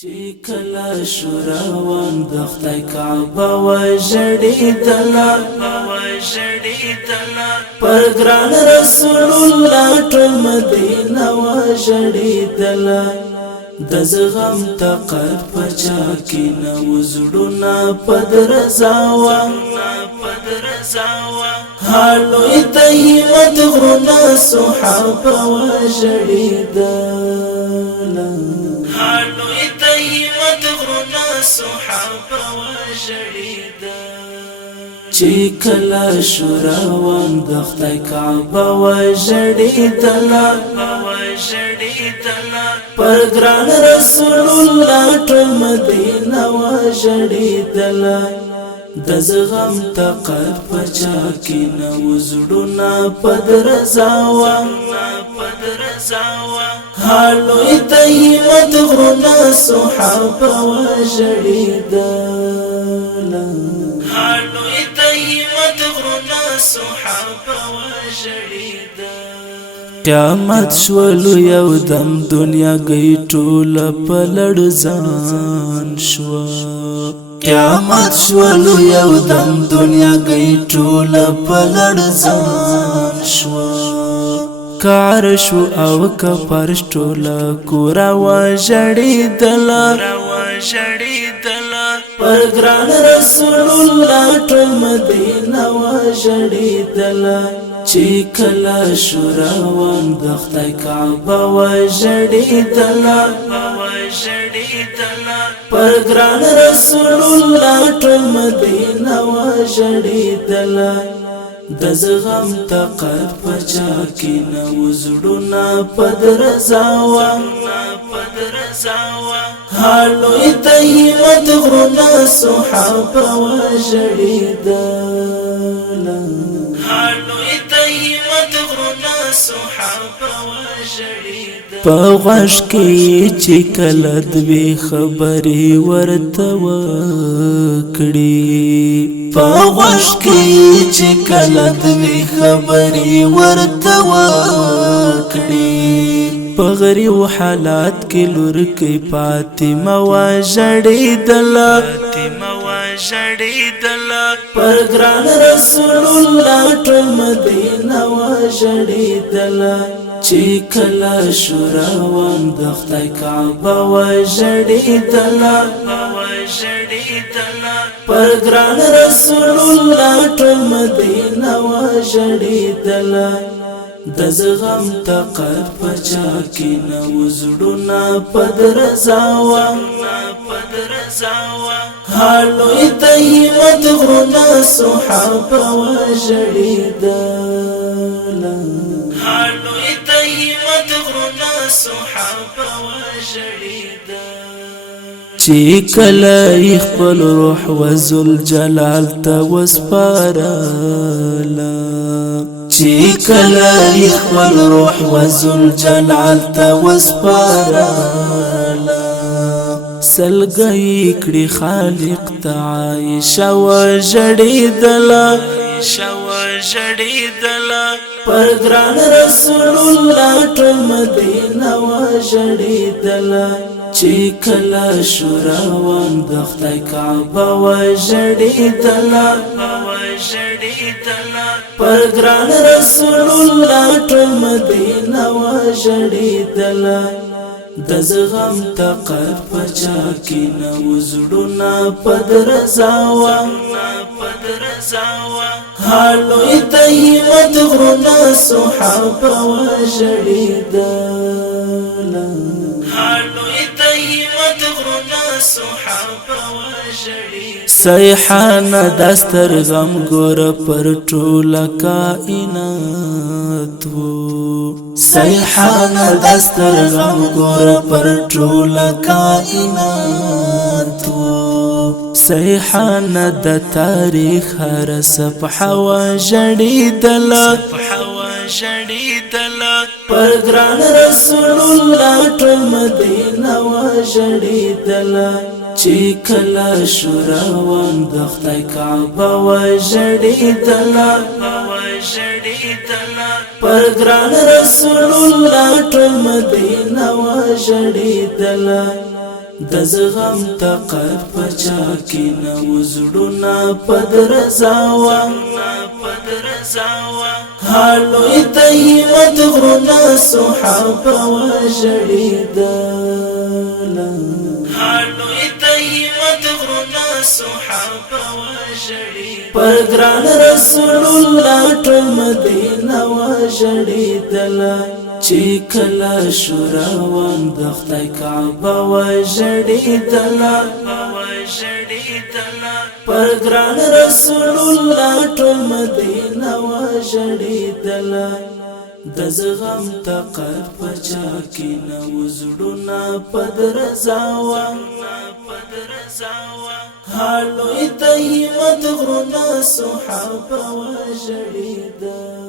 چې کله شوراوان د خدای کعبه وژړېدله پر ګران رسول الله ټول مدینه وژړېدله د زغم طاقت په چا کې نه و زړونه په درزاوه هالوی د همت غرونه صحابه وژړېدله صحابه وژړېده چې کله شوراوان د خدای کعبه وژړېدله پر ګران رسول الله ټول مدینه وژړېدله د زغم طاقت په چا کې نه و زړونه په درزاوه هالوی د همت غرونه صحابه وژړېدله قیامت شولو یو دم دنیا گئی ټوله په لړزان شوه قیامت شولو یو دم دنیا گئی ټوله په لړزان شوه کارش او کپرش ټوله کورا وژړېدله پر ګران رسول الله ټول مدینه وژړېدله چې کله شوراوان د خدای کعبه وژړېدله پر ګران رسول الله ټول مدینه وژړېدله د زغم طاقت په چا کې نه و زړونه په درزاوه هالوی د همت غرونه صحابه وژړېدله په غوږ کې چې کله دوی خبرې ورته وکړي په غوږ کې چې کله دوی خبرې ورته وکړي په غریو حالات کې لور کې فاطمه وژړېدله پر ګران رسول الله ټول مدینه وژړېدله چې کله شوراوان د خدای کعبه وژړېدله پر ګران رسول الله ټول مدینه وژړېدله د زغم طاقت په چا کې نه و زړونه په درزاوه هالوی د همت غرونه صحابه وژړېدله چې کله خپل روح وذل جلال ته وسپارله چې کله خپل روح وذل جلال ته وسپارله سلګي کړي خالق ته عائشه وژړېدله پر ګران رسول الله ټول مدینه وژړېدله چې کله شوراوان د خدای کعبه وژړېدله پر ګران رسول الله ټول مدینه وژړېدله د زغم طاقت په چا کې نه و زړونه په درزاوه هالوی د همت غرونه صحابه وژړېدله سیحانه دستر غم ګور پر ټوله کائنات وو سیحانه دستر غم ګور پر ټوله کائنات وو سیحانه د تاریخ هر صفحه وژړېدله پر ګران رسول الله ټول مدینه وژړېدله چې کله شوراوان د خدای کعبه وژړېدله پر ګران رسول الله ټول مدینه وژړېدله د زغم طاقت پچا کې نه وزړونه پدرزاوا حالوی ته همت غرونه صحابه وژړېدل حالوی ته همت غرونه صحابه وژړېدل پر ګران رسول الله ټول مدینه وژړېدل چې کله شو روان د خدای کعبه وژړېدل پر ګران رسول الله ټول مدینه وژړېدل د زغم طاقت پچا کې نه وزړونه پدرزاوا حالوی ته همت غرونه صحابه وژړېدل